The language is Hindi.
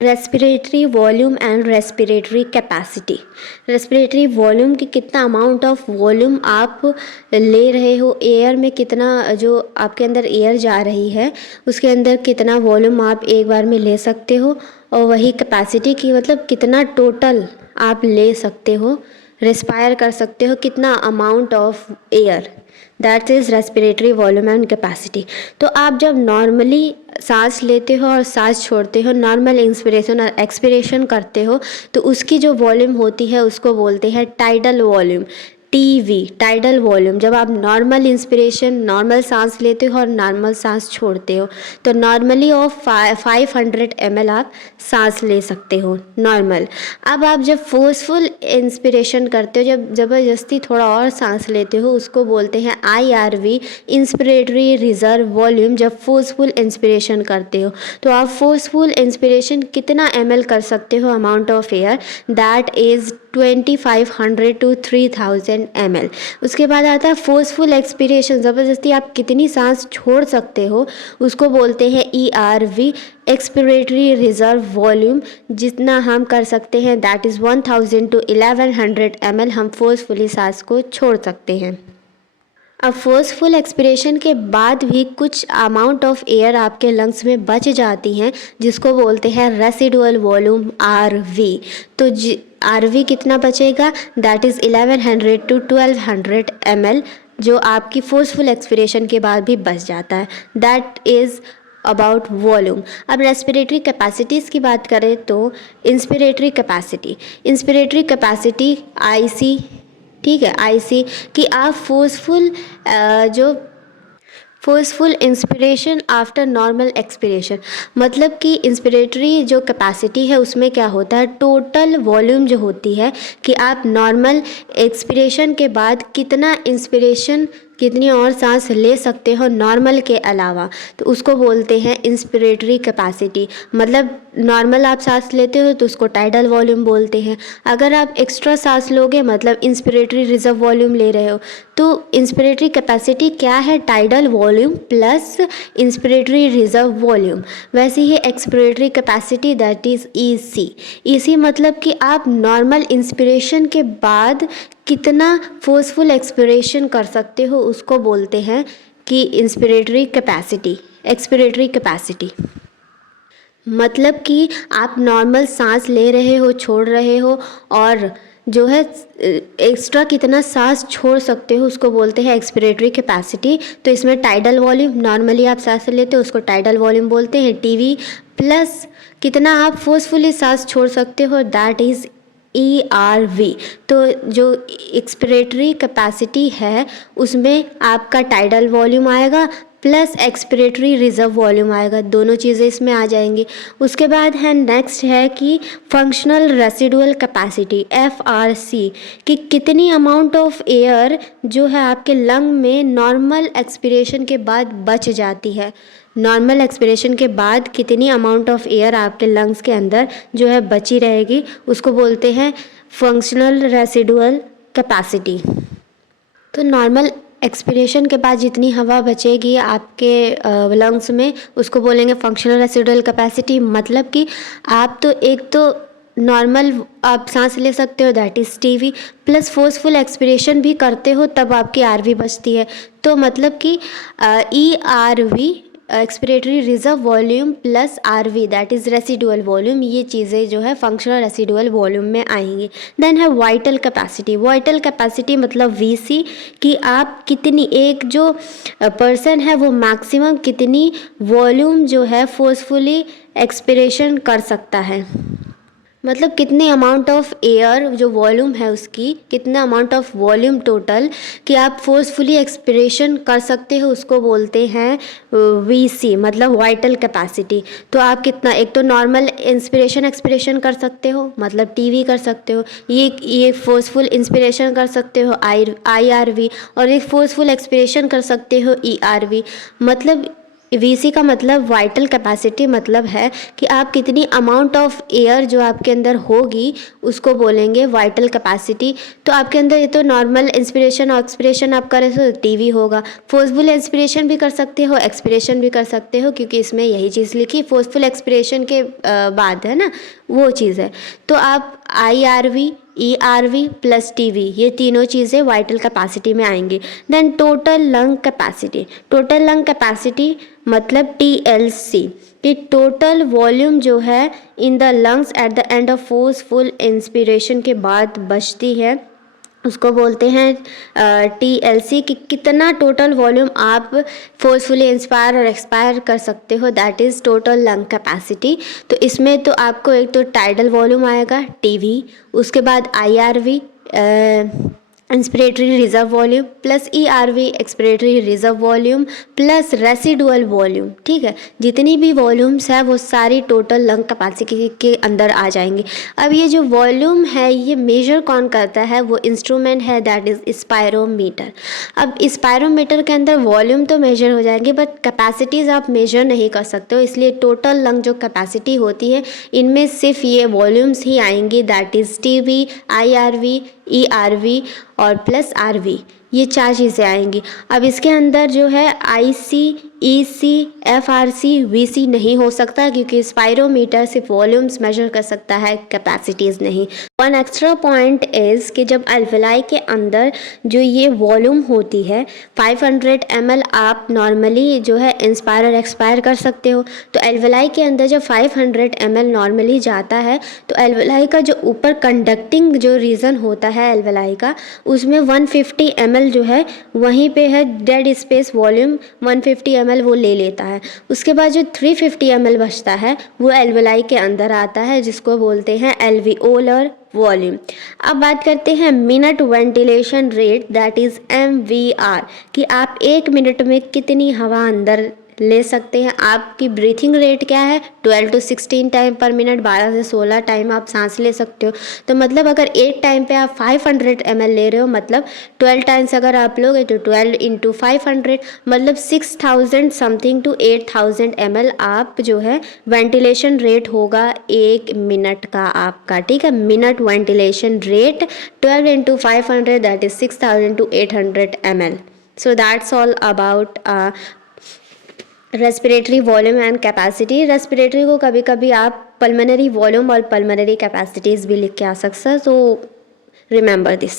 Respiratory volume and respiratory capacity. Respiratory volume की कितना अमाउंट ऑफ वॉल्यूम आप ले रहे हो, एयर में कितना जो आपके अंदर एयर जा रही है उसके अंदर कितना वॉल्यूम आप एक बार में ले सकते हो, और वही कैपेसिटी की मतलब कितना टोटल आप ले सकते हो, रेस्पायर कर सकते हो, कितना amount of air, that is respiratory volume and capacity. तो आप जब नॉर्मली सांस लेते हो और सांस छोड़ते हो, नॉर्मल इंस्पिरेशन और एक्सपिरेशन करते हो, तो उसकी जो वॉल्यूम होती है उसको बोलते हैं tidal volume, TV, tidal volume. जब आप नॉर्मल इंस्पिरेशन, नॉर्मल सांस लेते हो और नॉर्मल सांस छोड़ते हो, तो नॉर्मली ऑफ 500 ml आप सांस ले सकते हो नॉर्मल। अब आप जब फोर्सफुल इंस्पिरेशन करते हो, जब ज़बरदस्ती थोड़ा और सांस लेते हो, उसको बोलते हैं IRV, इंस्पिरेटरी रिजर्व वॉल्यूम। जब फोर्सफुल इंस्पिरेशन करते हो तो आप फोर्सफुल इंस्पिरेशन कितना ml कर सकते हो, amount of air, that is 2500 to 3000 ml। उसके बाद आता है फोर्सफुल एक्सपिरेशन, ज़बरदस्ती आप कितनी सांस छोड़ सकते हो, उसको बोलते हैं ERV, एक्सपिरेटरी रिजर्व वॉल्यूम। जितना हम कर सकते हैं दैट इज़ 1000 to 1100 ml हम फोर्सफुली सांस को छोड़ सकते हैं। अब फोर्सफुल एक्सपिरेशन के बाद भी कुछ अमाउंट ऑफ एयर आपके लंग्स में बच जाती हैं, जिसको बोलते हैं रेसिडुअल वॉल्यूम RV। तो RV कितना बचेगा, दैट इज़ 1100 to 1200 ml, जो आपकी फोर्सफुल एक्सपिरेशन के बाद भी बच जाता है। That is about volume. अब रेस्पिरेटरी कैपेसिटीज़ की बात करें तो इंस्पिरेटरी कैपेसिटी IC, ठीक है, IC कि आप forceful inspiration after normal expiration, मतलब कि इंस्पिरेटरी जो कैपेसिटी है उसमें क्या होता है, टोटल वॉल्यूम जो होती है कि आप नॉर्मल एक्सपिरेशन के बाद कितना इंस्पिरेशन, कितनी और सांस ले सकते हो नॉर्मल के अलावा, तो उसको बोलते हैं इंस्पिरेटरी कैपेसिटी। मतलब नॉर्मल आप सांस लेते हो तो उसको टाइडल वॉल्यूम बोलते हैं। अगर आप एक्स्ट्रा सांस लोगे, मतलब इंस्पिरेटरी रिजर्व वॉल्यूम ले रहे हो, तो इंस्पिरेटरी कैपेसिटी क्या है, tidal volume plus inspiratory reserve volume. वैसे ही expiratory capacity that is EC मतलब कि आप नॉर्मल इंस्पिरेशन के बाद कितना फोर्सफुल एक्सपिरेशन कर सकते हो, उसको बोलते हैं कि इंस्पिरेटरी एक्सपिरेटरी कैपेसिटी। मतलब कि आप नॉर्मल सांस ले रहे हो, छोड़ रहे हो, और जो है एक्स्ट्रा कितना सांस छोड़ सकते हो उसको बोलते हैं एक्सपिरेटरी कैपेसिटी। तो इसमें टाइडल वॉल्यूम, नॉर्मली आप सांस लेते हो उसको टाइडल वॉल्यूम बोलते हैं, TV, प्लस कितना आप फोर्सफुली सांस छोड़ सकते हो, दैट इज़ ERV। तो जो एक्सपिरेटरी कैपेसिटी है उसमें आपका टाइडल वॉल्यूम आएगा प्लस एक्सपिरेटरी रिजर्व वॉल्यूम आएगा, दोनों चीज़ें इसमें आ जाएंगी। उसके बाद है नेक्स्ट है कि फंक्शनल रेसिडुअल कैपेसिटी FRC, कि कितनी अमाउंट ऑफ एयर जो है आपके लंग में नॉर्मल एक्सपिरेशन के बाद बच जाती है। नॉर्मल एक्सपिरेशन के बाद कितनी अमाउंट ऑफ एयर आपके लंग्स के अंदर जो है बची रहेगी, उसको बोलते हैं फंक्शनल रेसिडुअल कैपेसिटी। तो नॉर्मल एक्सपिरेशन के बाद जितनी हवा बचेगी आपके लंग्स में उसको बोलेंगे फंक्शनल रेसिडुअल कैपेसिटी। मतलब कि आप तो एक तो नॉर्मल आप सांस ले सकते हो that is TV, plus forceful expiration भी करते हो तब आपकी RV बचती है। तो मतलब कि ERV, expiratory reserve volume, plus RV that is residual volume, ये चीज़ें जो है फंक्शनल रेसिडुअल वॉल्यूम में आएंगी। देन है वाइटल कैपेसिटी मतलब VC, कि आप कितनी, एक जो पर्सन है वो मैक्सिमम कितनी वॉल्यूम जो है फोर्सफुली एक्सपिरेशन कर सकता है, मतलब कितने अमाउंट ऑफ एयर जो वॉल्यूम है उसकी, कितना अमाउंट ऑफ वॉल्यूम टोटल कि आप फोर्सफुली एक्सपिरेशन कर सकते हो, उसको बोलते हैं VC मतलब वाइटल कैपेसिटी। तो आप कितना, एक तो नॉर्मल इंस्पिरेशन एक्सपिरेशन कर सकते हो मतलब TV कर सकते हो, ये फोर्सफुल इंस्पिरेशन कर सकते हो IRV, और एक फोर्सफुल एक्सपिरेशन कर सकते हो ERV। मतलब वीसी का मतलब वाइटल कैपेसिटी, मतलब है कि आप कितनी अमाउंट ऑफ एयर जो आपके अंदर होगी उसको बोलेंगे वाइटल कैपेसिटी। तो आपके अंदर ये तो नॉर्मल इंस्पिरेशन और एक्सपिरेशन आप करें तो टीवी होगा। फोर्सफुल इंस्पिरेशन भी कर सकते हो, एक्सपिरेशन भी कर सकते हो, क्योंकि इसमें यही चीज़ लिखी फोर्सफुल एक्सपिरेशन के बाद, है ना, वो चीज़ है। तो आप IRV, ERV प्लस टीवी, ये तीनों चीज़ें वाइटल कैपेसिटी में आएंगी। Then total lung capacity, total lung capacity मतलब TLC, कि टोटल वॉल्यूम जो है in the lungs at the end of forceful inspiration के बाद बचती है, उसको बोलते हैं TLC, कि कितना टोटल वॉल्यूम आप फोर्सफुली इंस्पायर और एक्सपायर कर सकते हो, that is total lung capacity. तो इसमें तो आपको एक तो टाइडल वॉल्यूम आएगा TV, उसके बाद IRV inspiratory reserve volume plus ERV expiratory reserve volume plus residual volume, ठीक है। जितनी भी वॉल्यूम्स है वो सारी टोटल लंग कैपेसिटी के अंदर आ जाएंगी। अब ये जो वॉल्यूम है ये मेजर कौन करता है, वो इंस्ट्रूमेंट है, दैट इज़ स्पायरोमीटर। अब स्पायरोमीटर के अंदर वॉल्यूम तो मेजर हो जाएंगे बट कैपेसिटीज़ आप मेजर नहीं कर सकते हो, इसलिए टोटल लंग जो कैपेसिटी होती है इनमें सिर्फ ये वॉल्यूम्स ही आएंगी, that is TV, IRV, ERV और प्लस RV, ये 4 चीज़ें आएंगी। अब इसके अंदर जो है IC, EC, FRC, VC नहीं हो सकता, क्योंकि स्पायरोमीटर सिर्फ वॉल्यूम्स मेजर कर सकता है, कैपेसिटीज़ नहीं। वन एक्स्ट्रा पॉइंट इज़ कि जब एल्वेलाई के अंदर जो ये वॉल्यूम होती है 500 ml आप नॉर्मली जो है इंस्पायर और एक्सपायर कर सकते हो। तो एल्वेलाई के अंदर जब 500 ml नॉर्मली जाता है तो एल्वेलाई का जो ऊपर कंडक्टिंग जो रीजन होता है एल्वेलाई का, उसमें 150 ml जो है वहीं पे है डेड स्पेस वॉल्यूम, 150 ml वो ले लेता है। उसके बाद जो 350 ml बचता है वो एल्वेलाई के अंदर आता है, जिसको बोलते हैं एल्विओलर वॉल्यूम। अब बात करते हैं minute ventilation rate, that is MVR, कि आप 1 मिनट में कितनी हवा अंदर ले सकते हैं। आपकी ब्रीथिंग रेट क्या है, 12 to 16 टाइम पर मिनट, 12 से 16 टाइम आप सांस ले सकते हो। तो मतलब अगर एक टाइम पे आप 500 ml ले रहे हो, मतलब 12 टाइम्स अगर आप लोगे तो 12 इंटू 500 मतलब 6000 समथिंग टू 8000 ml आप जो है वेंटिलेशन रेट होगा 1 मिनट का आपका, ठीक है। Minute ventilation rate 12 into 500 that is 6000 to 800 ml। So that's all about respiratory volume and capacity. Respiratory को कभी कभी आप पल्मोनरी वॉल्यूम और पल्मोनरी कैपेसिटीज़ भी लिख के आ सकते हैं, तो रिमेंबर दिस।